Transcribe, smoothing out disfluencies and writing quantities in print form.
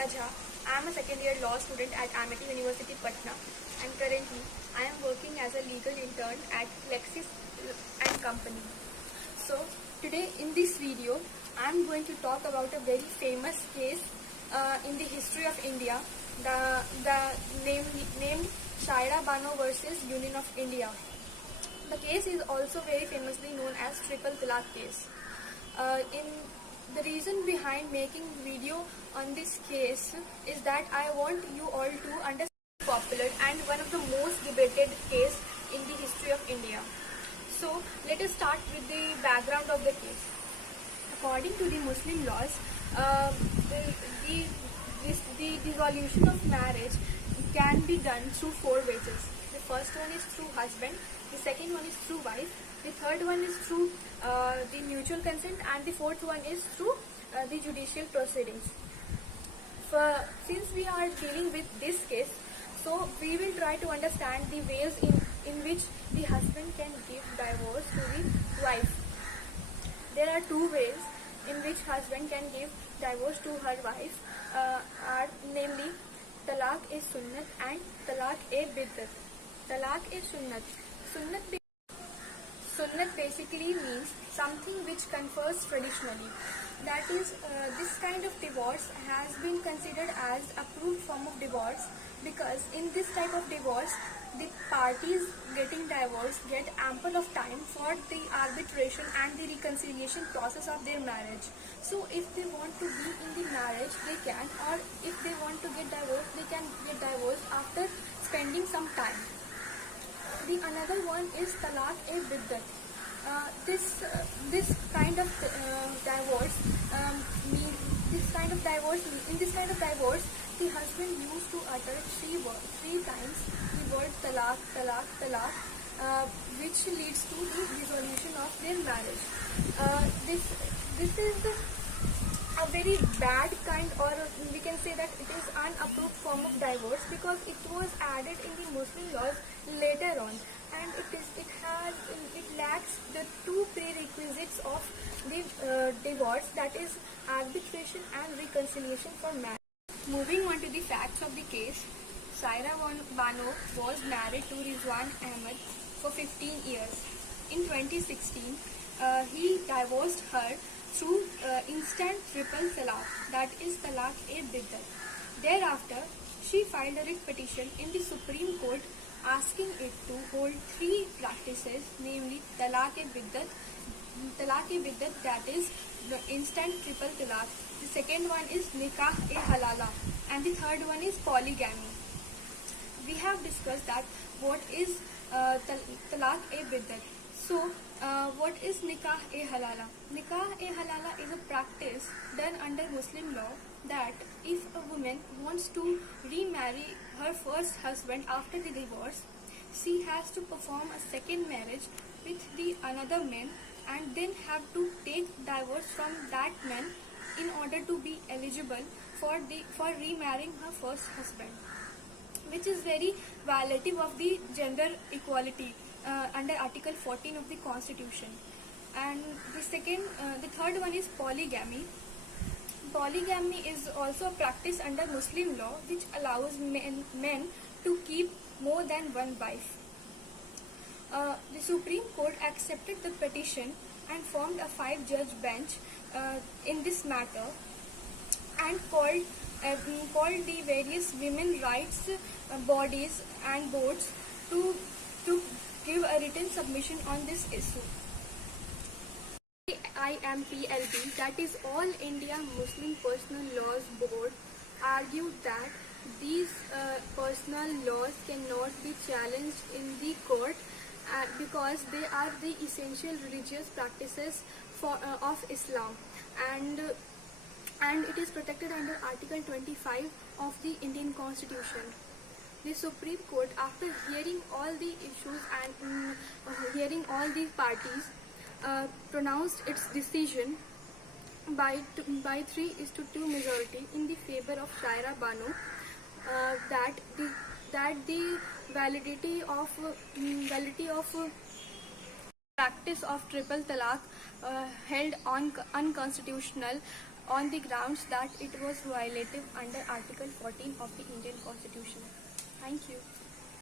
Monika Jha. I am a second year law student at Amity University, Patna, and currently I am working as a legal intern at Lexis and Company. So today in this video I am going to talk about a very famous case in the history of India, the named Shaira Bano versus Union of India. The case is also very famously known as Triple Talaq case. In the reason behind making video on this case is that I want you all to understand popular and one of the most debated case in the history of India. So let us start with the background of the case. According to the Muslim laws, the dissolution of marriage can be done through four ways. The first one is through husband, the second one is through wife, the third one is through the mutual consent, and the fourth one is through the judicial proceedings. Since we are dealing with this case, so we will try to understand the ways in which the husband can give divorce to the wife. There are two ways in which husband can give divorce to her wife, are namely talaq-e-sunnat and talaq-e-biddat. Talaq-e-sunnat. Sunnat basically means something which confers traditionally. That is, this kind of divorce has been considered as approved form of divorce because in this type of divorce, the parties getting divorced get ample of time for the arbitration and the reconciliation process of their marriage. So if they want to be in the marriage, they can, or if they want to get divorced, they can get divorced after spending some time. The another one is talaq-e-biddat. This kind of divorce in this kind of divorce, the husband used to utter three times the word talaq, talaq, talaq, which leads to the dissolution of their marriage. This is a very bad kind, or we can say that it is unapproved form of divorce because it was added in the Muslim laws later on, and it lacks the two prerequisites of the divorce, that is arbitration and reconciliation for marriage. Moving on to the facts of the case, Shaira Bano was married to Rizwan Ahmed for 15 years. In 2016, he divorced her through instant triple talaq, that is talaq-e-biddat. Thereafter, she filed a writ petition in the Supreme Court asking it to hold three practices, namely talaq-e-biddat, that is the instant triple talaq. The second one is nikah-e-halala, and the third one is polygamy. We have discussed that what is talaq-e-biddat. So, what is nikah-e-halala? Nikah-e-halala is a practice done under Muslim law that if a woman wants to remarry her first husband after the divorce, she has to perform a second marriage with the another man and then have to take divorce from that man in order to be eligible for remarrying her first husband, which is very violative of the gender equality under Article 14 of the Constitution. And the third one is polygamy. Polygamy is also a practice under Muslim law which allows men to keep more than one wife. The Supreme Court accepted the petition and formed a 5-judge bench in this matter and called the various women rights bodies and boards to give a written submission on this issue. IMPLB, that is All India Muslim Personal Laws Board, argued that these personal laws cannot be challenged in the court because they are the essential religious practices of Islam, and it is protected under Article 25 of the Indian Constitution. The Supreme Court, after hearing all the issues and hearing all the parties, pronounced its decision by 3:2 majority in the favor of Shaira Bano, that the validity of practice of triple talaq held unconstitutional on the grounds that it was violative under Article 14 of the Indian Constitution. Thank you.